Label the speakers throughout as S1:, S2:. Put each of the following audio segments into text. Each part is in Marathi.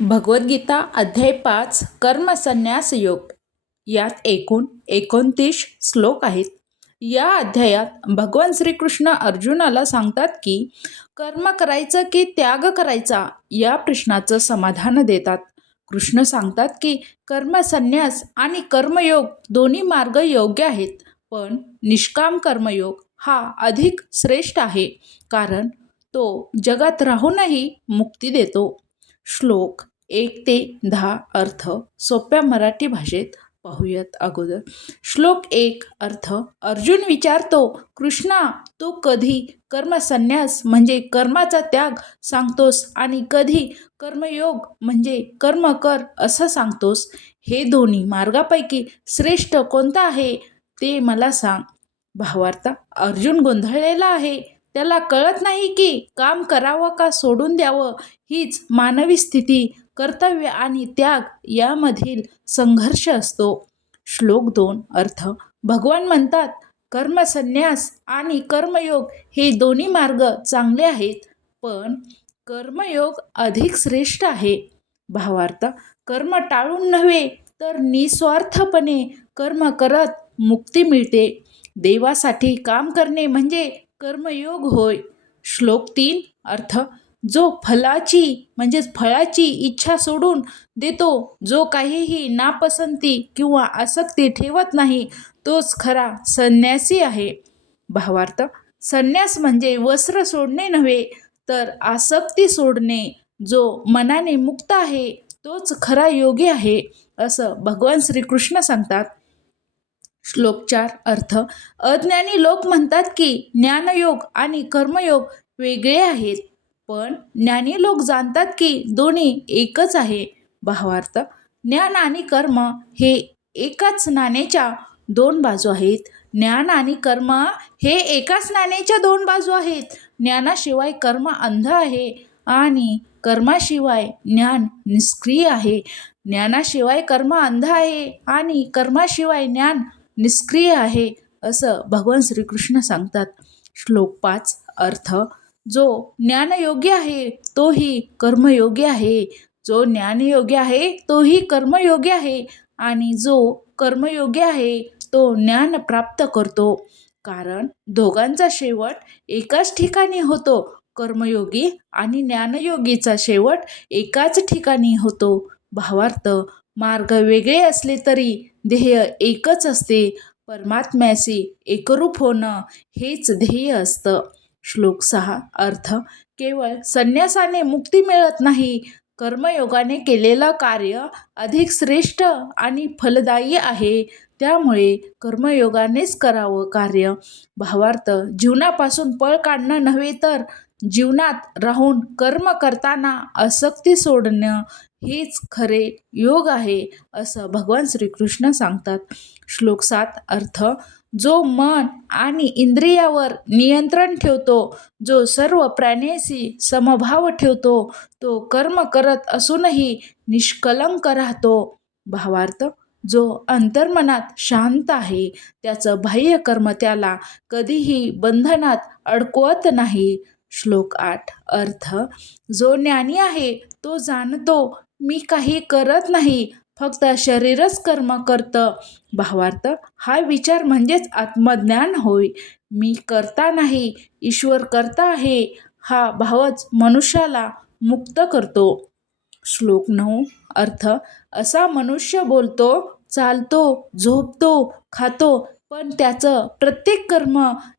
S1: भगवद्गीता अध्याय पाच कर्मसन्यास योग. यात एकूण एकोणतीस श्लोक आहेत. या अध्यायात भगवान श्रीकृष्ण अर्जुनाला सांगतात की कर्म करायचं की त्याग करायचा या प्रश्नाचं समाधान देतात. कृष्ण सांगतात की कर्मसन्यास आणि कर्मयोग दोन्ही मार्ग योग्य आहेत पण निष्काम कर्मयोग हा अधिक श्रेष्ठ आहे कारण तो जगात राहूनही मुक्ती देतो. श्लोक एक ते दहा अर्थ सोप्या मराठी भाषेत पाहूयात अगोदर. श्लोक एक अर्थ अर्जुन विचारतो कृष्णा तू कधी कर्मसन्यास म्हणजे कर्माचा त्याग सांगतोस आणि कधी कर्मयोग म्हणजे कर्म कर असं सांगतोस? हे दोन्ही मार्गापैकी श्रेष्ठ कोणता आहे ते मला सांग. भावार्थ अर्जुन गोंधळलेला आहे. त्याला कळत नाही की काम करावं का सोडून द्यावं हीच मानवी स्थिती कर्तव्य आणि त्याग यामधील संघर्ष असतो. श्लोक दोन अर्थ. भगवान म्हणतात कर्मसन्यास आणि कर्मयोग हे दोन्ही मार्ग चांगले आहेत पण कर्मयोग अधिक श्रेष्ठ आहे. भावार्थ. कर्म टाळून नव्हे तर निस्वार्थपणे कर्म करत मुक्ती मिळते. देवासाठी काम करणे म्हणजे कर्मयोग होय. श्लोक तीन अर्थ जो फलाची म्हणजेच फळाची इच्छा सोडून देतो जो काहीही नापसंती किंवा आसक्ती ठेवत नाही तोच खरा संन्यासी आहे. भावार्थ संन्यास म्हणजे वस्त्र सोडणे नव्हे तर आसक्ती सोडणे जो मनाने मुक्त आहे तोच खरा योगी आहे असं भगवान श्रीकृष्ण सांगतात. श्लोक चार अर्थ अज्ञानी लोक म्हणतात की ज्ञानयोग आणि कर्मयोग वेगळे आहेत पण ज्ञानी लोक जाणतात की दोन्ही एकच आहे. भावार्थ ज्ञान आणि कर्म हे एकाच नाण्याच्या दोन बाजू आहेत. ज्ञान आणि कर्म हे एकाच नाण्याच्या दोन बाजू आहेत. ज्ञानाशिवाय कर्म अंध आहे आणि कर्माशिवाय ज्ञान निष्क्रिय आहे. ज्ञानाशिवाय कर्म अंध आहे आणि कर्माशिवाय ज्ञान निष्क्रिय आहे असं भगवान श्रीकृष्ण सांगतात. श्लोक पाच अर्थ जो ज्ञानयोग्य आहे तोही कर्मयोग्य आहे. जो ज्ञानयोग्य आहे तोही कर्मयोग्य आहे. आणि जो कर्मयोग्य आहे तो ज्ञान प्राप्त करतो. कारण दोघांचा शेवट एकाच ठिकाणी होतो. कर्मयोगी आणि ज्ञानयोगीचा शेवट एकाच ठिकाणी होतो. भावार्थ मार्ग वेगळे असले तरी ध्येय एकच असते. परमात्म्याचे एकरूप होणं हेच ध्येय असतं. श्लोक सहा. अर्थ केवळ संन्यासाने मुक्ती मिळत नाही कर्मयोगाने केलेलं कार्य अधिक श्रेष्ठ आणि फलदायी आहे. त्यामुळे कर्मयोगानेच करावं कार्य. भावार्थ जीवनापासून पळ काढणं नव्हे तर जीवनात राहून कर्म करताना आसक्ती सोडणं हेच खरे योग आहे असं भगवान श्रीकृष्ण सांगतात. श्लोक सात अर्थ जो मन आणि इंद्रियावर नियंत्रण ठेवतो जो सर्व प्राण्याशी समभाव ठेवतो तो कर्म करत असूनही निष्कलंक राहतो. भावार्थ जो अंतर्मनात शांत आहे त्याचं बाह्य कर्म त्याला कधीही बंधनात अडकवत नाही. श्लोक आठ अर्थ जो ज्ञानी आहे तो जाणतो मी काही करत नाही. फक्त शरीरच कर्म करतं. भावार्थ हा विचार म्हणजेच आत्मज्ञान होय. मी करता नाही ईश्वर करता आहे हा भावच मनुष्याला मुक्त करतो. श्लोक नऊ अर्थ असा मनुष्य बोलतो चालतो झोपतो खातो पण त्याचं प्रत्येक कर्म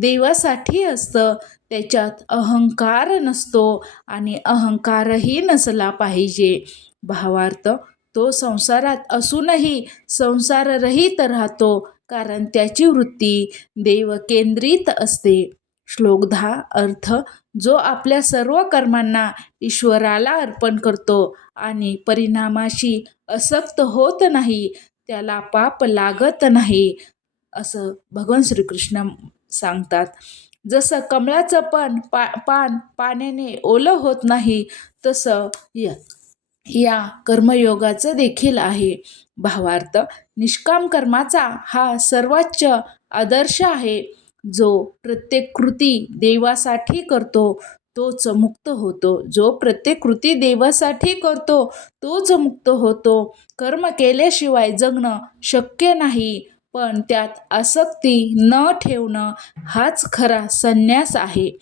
S1: देवासाठी असतं. त्याच्यात अहंकार नसतो आणि अहंकारही नसला पाहिजे. भावार्थ. तो संसारात असूनही संसाररहित राहतो कारण त्याची वृत्ती देवकेंद्रित असते. श्लोक दहा अर्थ जो आपल्या सर्व कर्मांना ईश्वराला अर्पण करतो आणि परिणामाशी असक्त होत नाही त्याला पाप लागत नाही असं भगवान श्रीकृष्ण सांगतात. जसं कमळाचं पण पा पान पाण्याने ओलं होत नाही तसं या या कर्मयोगाचं देखील आहे. भावार्थ निष्काम कर्माचा हा सर्वोच्च आदर्श आहे. जो प्रत्येक कृती देवासाठी करतो तोच मुक्त होतो. जो प्रत्येक कृती देवासाठी करतो तोच मुक्त होतो. कर्म केल्याशिवाय जगणं शक्य नाही पण त्यात आसक्ती न ठेवणं हाच खरा संन्यास आहे.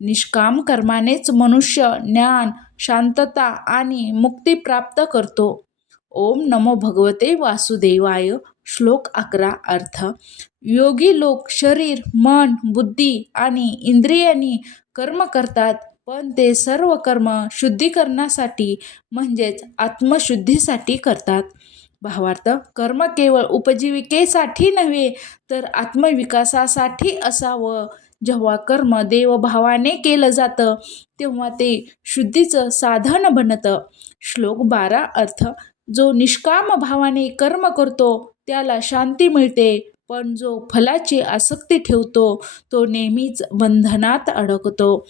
S1: निष्काम कर्मानेच मनुष्य ज्ञान शांतता आणि मुक्ती प्राप्त करतो. ओम नमो भगवते वासुदेवाय. श्लोक अकरा अर्थ. योगी लोक शरीर मन बुद्धी आणि इंद्रियांनी कर्म करतात पण ते सर्व कर्म शुद्धीकरणासाठी म्हणजेच आत्मशुद्धीसाठी करतात. भावार्थ कर्म केवळ उपजीविकेसाठी नव्हे तर आत्मविकासासाठी असावं. जेव्हा कर्म देवभावाने केलं जातं तेव्हा ते शुद्धीचं साधन बनतं. श्लोक बारा अर्थ जो निष्काम भावाने कर्म करतो त्याला शांती मिळते पण जो फलाची आसक्ती ठेवतो तो नेहमीच बंधनात अडकतो.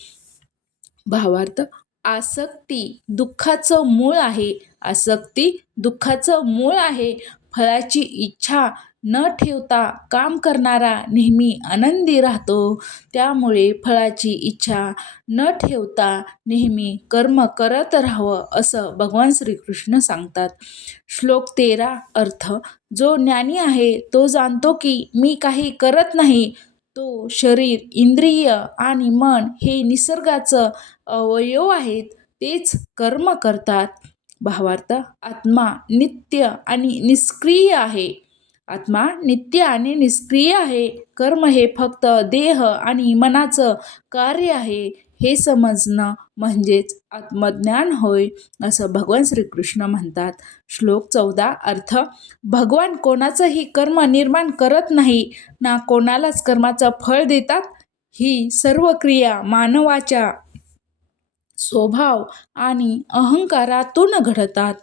S1: भावार्थ आसक्ती दुःखाचं मूळ आहे. आसक्ती दुःखाचं मूळ आहे. फळाची इच्छा न ठेवता काम करणारा नेहमी आनंदी राहतो. त्यामुळे फळाची इच्छा न ठेवता नेहमी कर्म करत राहावं असं भगवान श्रीकृष्ण सांगतात. श्लोक तेरा अर्थ जो ज्ञानी आहे तो जाणतो की मी काही करत नाही. तो शरीर इंद्रिय आणि मन हे निसर्गाचं अवयव आहेत तेच कर्म करतात. भावार्थ आत्मा नित्य आणि निष्क्रिय आहे. आत्मा नित्य आणि निष्क्रिय आहे. कर्म हे फक्त देह आणि मनाचं कार्य आहे. हे समजणं म्हणजेच आत्मज्ञान होय असं भगवान श्रीकृष्ण म्हणतात. श्लोक चौदा अर्थ भगवान कोणाचंही कर्म निर्माण करत नाही ना कोणालाच कर्माचं फळ देतात. ही सर्व क्रिया मानवाच्या स्वभाव आणि अहंकारातून घडतात.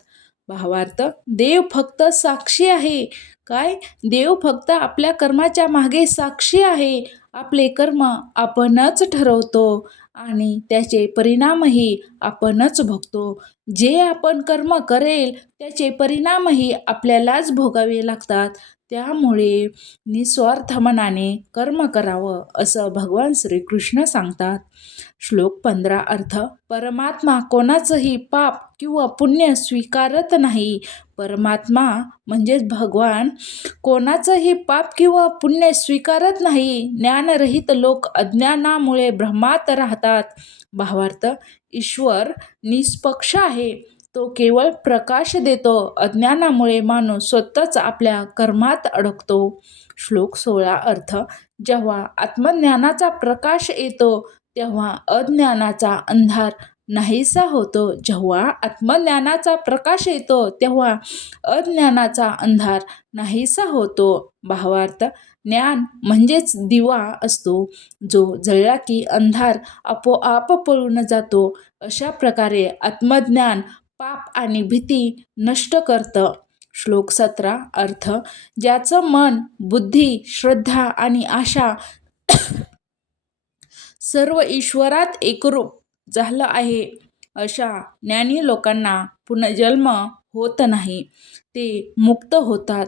S1: भावार्थ देव फक्त साक्षी आहे. काय? देव फक्त आपल्या कर्माच्या मागे साक्षी आहे. आपले कर्म आपणच ठरवतो आणि त्याचे परिणामही आपणच भोगतो. जे आपण कर्म करेल त्याचे परिणामही आपल्यालाच भोगावे लागतात. त्यामुळे निस्वार्थ मनाने कर्म करावं असं भगवान श्रीकृष्ण सांगतात. श्लोक पंधरा अर्थ परमात्मा कोणाचंही पाप किंवा पुण्य स्वीकारत नाही परमात्मा म्हणजेच भगवान कोणाचंही पाप किंवा पुण्य स्वीकारत नाही. ज्ञानरहित लोक अज्ञानामुळे भ्रमात राहतात. भावार्थ ईश्वर निष्पक्ष आहे. तो केवळ प्रकाश देतो. अज्ञानामुळे माणूस स्वतःच आपल्या कर्मात अडकतो. श्लोक सोळा अर्थ जेव्हा आत्मज्ञानाचा प्रकाश येतो तेव्हा अज्ञानाचा अंधार नाहीसा होतो. जेव्हा आत्मज्ञानाचा प्रकाश येतो तेव्हा अज्ञानाचा अंधार नाहीसा होतो. भावार्थ ज्ञान म्हणजेच दिवा असतो जो जळला की अंधार आपोआप पळून जातो. अशा प्रकारे आत्मज्ञान पाप आणि भीती नष्ट करतं. श्लोक सतरा अर्थ ज्याचं मन बुद्धी श्रद्धा आणि आशा सर्व ईश्वरात एकरूप झालं आहे. अशा ज्ञानी लोकांना पुनर्जन्म होत नाही. ते मुक्त होतात.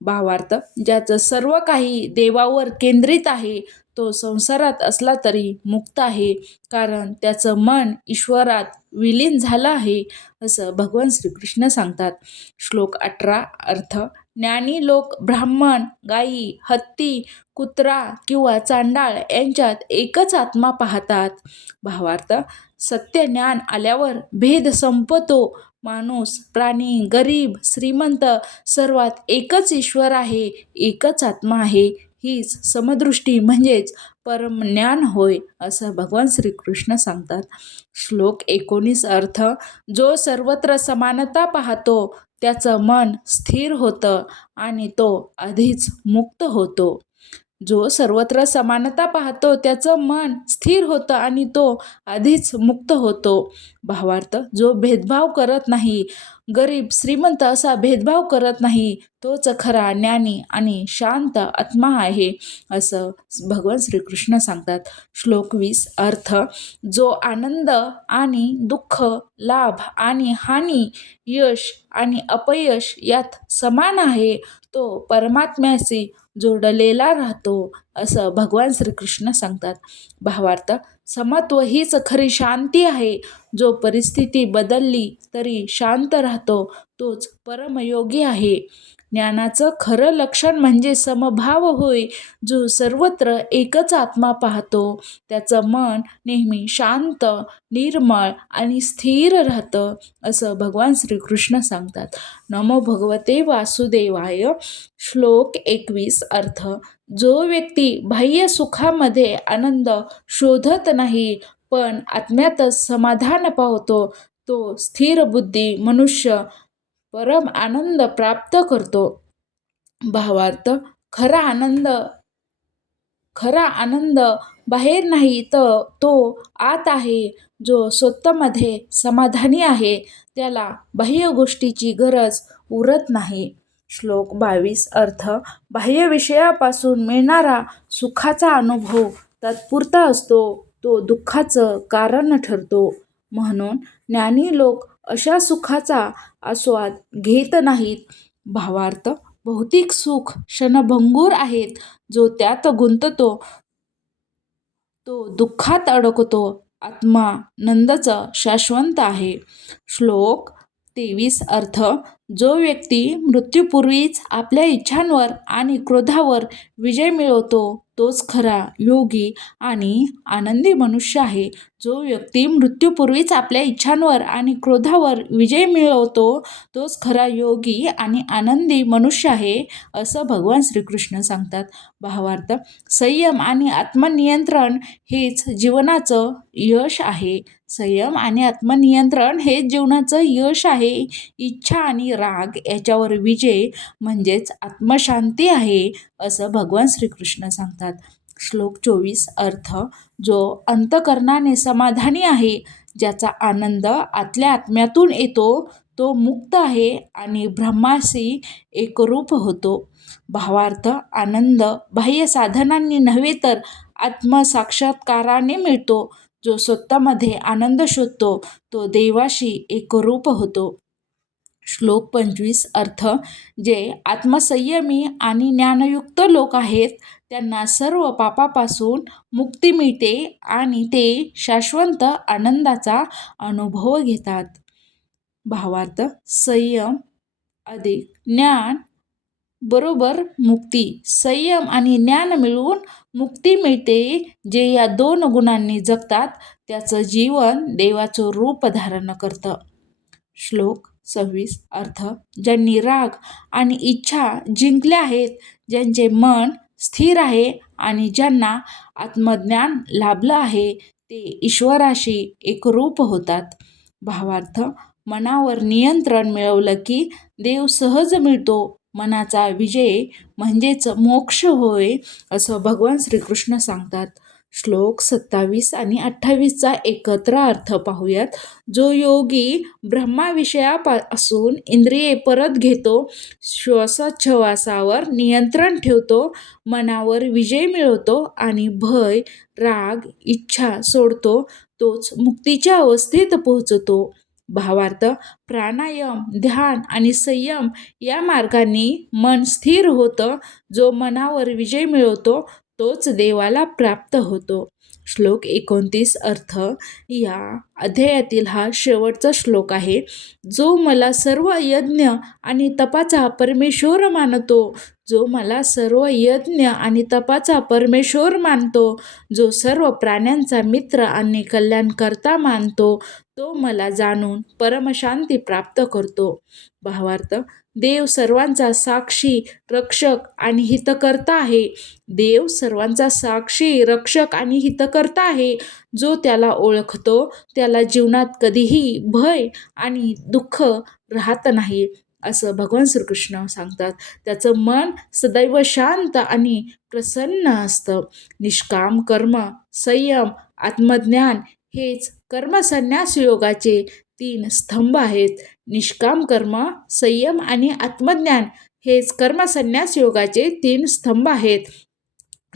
S1: भावार्थ ज्याचं सर्व काही देवावर केंद्रित आहे तो संसारात असला तरी मुक्त आहे. कारण त्याचं मन ईश्वरात विलीन झालं आहे असं भगवान श्रीकृष्ण सांगतात. श्लोक अठरा अर्थ ज्ञानी लोक ब्राह्मण गाई हत्ती कुत्रा किंवा चांडाळ यांच्यात एकच आत्मा पाहतात. भावार्थ सत्य ज्ञान आल्यावर भेद संपतो. माणूस प्राणी गरीब श्रीमंत सर्वात एकच ईश्वर आहे एकच आत्मा आहे. हीच समदृष्टी म्हणजेच परमज्ञान होय असं भगवान श्रीकृष्ण सांगतात. श्लोक एकोणीस अर्थ जो सर्वत्र समानता पाहतो त्याचं मन स्थिर होतं आणि तो आधीच मुक्त होतो. जो सर्वत्र समानता पाहतो त्याचं मन स्थिर होतं आणि तो आधीच मुक्त होतो. भावार्थ जो भेदभाव करत नाही गरीब श्रीमंत असा भेदभाव करत नाही तोच खरा ज्ञानी आणि शांत आत्मा आहे असं भगवान श्रीकृष्ण सांगतात. श्लोक वीस अर्थ जो आनंद आणि दुःख लाभ आणि हानी यश आणि अपयश यात समान आहे तो परमात्म्याशी जोडलेला राहतो असं भगवान श्रीकृष्ण सांगतात. भावार्थ समत्व हीच खरी शांती आहे. जो परिस्थिती बदलली तरी शांत राहतो तोच परमयोगी आहे. ज्ञानाचं खरं लक्षण म्हणजे समभाव होय जो सर्वत्र एकच आत्मा पाहतो. त्याचं मन नेहमी शांत निर्मळ आणि स्थिर राहतं असं भगवान श्रीकृष्ण सांगतात. नमो भगवते वासुदेवाय. श्लोक एकवीस अर्थ जो व्यक्ती बाह्य सुखामध्ये आनंद शोधत नाही पण आत्म्यातच समाधान पावतो तो स्थिर बुद्धी मनुष्य परम आनंद प्राप्त करतो. भावार्थ खरा आनंद खरा आनंद बाहेर नाही तर तो आत आहे जो स्वतःमध्ये समाधानी आहे त्याला बाह्य गोष्टीची गरज उरत नाही. श्लोक बावीस अर्थ बाह्य विषयापासून मिळणारा सुखाचा अनुभव तात्पुरता असतो तो दुःखाचं कारण ठरतो. म्हणून ज्ञानी लोक अशा सुखाचा आस्वाद घेत नाहीत. भावार्थ भौतिक सुख क्षणभंगूर आहेत. जो त्यात गुंततो तो दुःखात अडकतो. आत्मा नंदच शाश्वत आहे. श्लोक तेवीस अर्थ जो व्यक्ती मृत्यूपूर्वीच आपल्या इच्छांवर आणि क्रोधावर विजय मिळवतो तोच खरा योगी आणि आनंदी मनुष्य आहे. जो व्यक्ती मृत्यूपूर्वीच आपल्या इच्छांवर आणि क्रोधावर विजय मिळवतो तोच खरा योगी आणि आनंदी मनुष्य आहे असं भगवान श्रीकृष्ण सांगतात. भावार्थ संयम आणि आत्मनियंत्रण हेच जीवनाचं यश आहे. संयम आणि आत्मनियंत्रण हेच जीवनाचं यश आहे. इच्छा आणि राग याच्यावर विजय म्हणजेच आत्मशांती आहे असं भगवान श्रीकृष्ण सांगतात. श्लोक चोवीस अर्थ जो अंतकरणाने समाधानी आहे ज्याचा आनंद आतल्या आत्म्यातून येतो तो मुक्त आहे आणि ब्रह्माशी एकरूप होतो. भावार्थ आनंद बाह्य साधनांनी नव्हे तर आत्मसाक्षात्काराने मिळतो. जो स्वतःमध्ये आनंद शोधतो तो देवाशी एकरूप होतो. श्लोक पंचवीस अर्थ जे आत्मसंयमी आणि ज्ञानयुक्त लोक आहेत त्यांना सर्व पापापासून मुक्ती मिळते आणि ते शाश्वत आनंदाचा अनुभव घेतात. भावार्थ संयम अधिक ज्ञान बरोबर मुक्ती. संयम आणि ज्ञान मिळून मुक्ती मिळते जे या दोन गुणांनी जगतात त्याचं जीवन देवाचं रूप धारण करतं. श्लोक सव्वीस. अर्थ ज्यांनी राग आणि इच्छा जिंकल्या आहेत ज्यांचे मन स्थिर आहे आणि ज्यांना आत्मज्ञान लाभलं आहे ते ईश्वराशी एकरूप होतात. भावार्थ मनावर नियंत्रण मिळवलं की देव सहज मिळतो. मनाचा विजय म्हणजेच मोक्ष होय असं भगवान श्रीकृष्ण सांगतात. श्लोक सत्तावीस आणि अठ्ठावीसचा एकत्र अर्थ पाहूयात. जो योगी ब्रह्माविषयापासून इंद्रिये परत घेतो श्वासोच्छवासावर नियंत्रण ठेवतो मनावर विजय मिळवतो आणि भय राग इच्छा सोडतो तोच मुक्तीच्या अवस्थेत पोहोचतो. भावार्थ प्राणायाम ध्यान आणि संयम या मार्गाने मन स्थिर होतं जो मनावर विजय मिळवतो तोच देवाला प्राप्त होतो. श्लोक एकोणतीस अर्थ या अध्यायातील हा शेवटचा श्लोक आहे जो मला सर्व यज्ञ आणि तपाचा परमेश्वर मानतो जो मला सर्व यज्ञ आणि तपाचा परमेश्वर मानतो जो सर्व प्राण्यांचा मित्र आणि कल्याणकर्ता मानतो तो मला जाणून परमशांती प्राप्त करतो. भावार्थ देव सर्वांचा साक्षी रक्षक आणि हितकर्ता आहे. देव सर्वांचा साक्षी रक्षक आणि हितकर्ता आहे. जो त्याला ओळखतो त्याला जीवनात कधीही भय आणि दुःख राहत नाही. असं भगवान श्रीकृष्ण सांगतात. त्याचं मन सदैव शांत आणि प्रसन्न असतं. निष्काम कर्म संयम आत्मज्ञान हेच कर्मसन्यास योगाचे तीन स्तंभ आहेत. निष्काम कर्म संयम आणि आत्मज्ञान हेच कर्मसन्यास योगाचे तीन स्तंभ आहेत.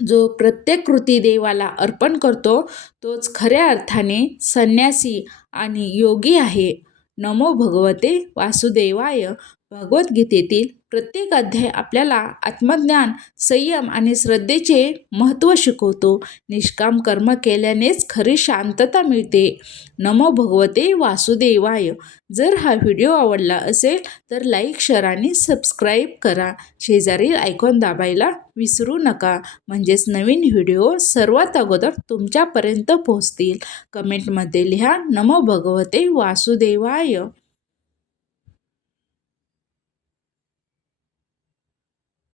S1: जो प्रत्येक कृती देवाला अर्पण करतो तोच खऱ्या अर्थाने संन्यासी आणि योगी आहे. नमो भगवते वासुदेवाय. भगवद्गीतेतील प्रत्येक अध्याय आपल्याला आत्मज्ञान संयम आणि श्रद्धेचे महत्त्व शिकवतो. निष्काम कर्म केल्यानेच खरी शांतता मिळते. नमो भगवते वासुदेवाय. जर हा व्हिडिओ आवडला असेल तर लाईक शेअर आणि सबस्क्राईब करा. शेजारील आयकॉन दाबायला विसरू नका. म्हणजेच नवीन व्हिडिओ सर्वात अगोदर तुमच्यापर्यंत पोहोचतील. कमेंटमध्ये लिहा नमो भगवते वासुदेवाय.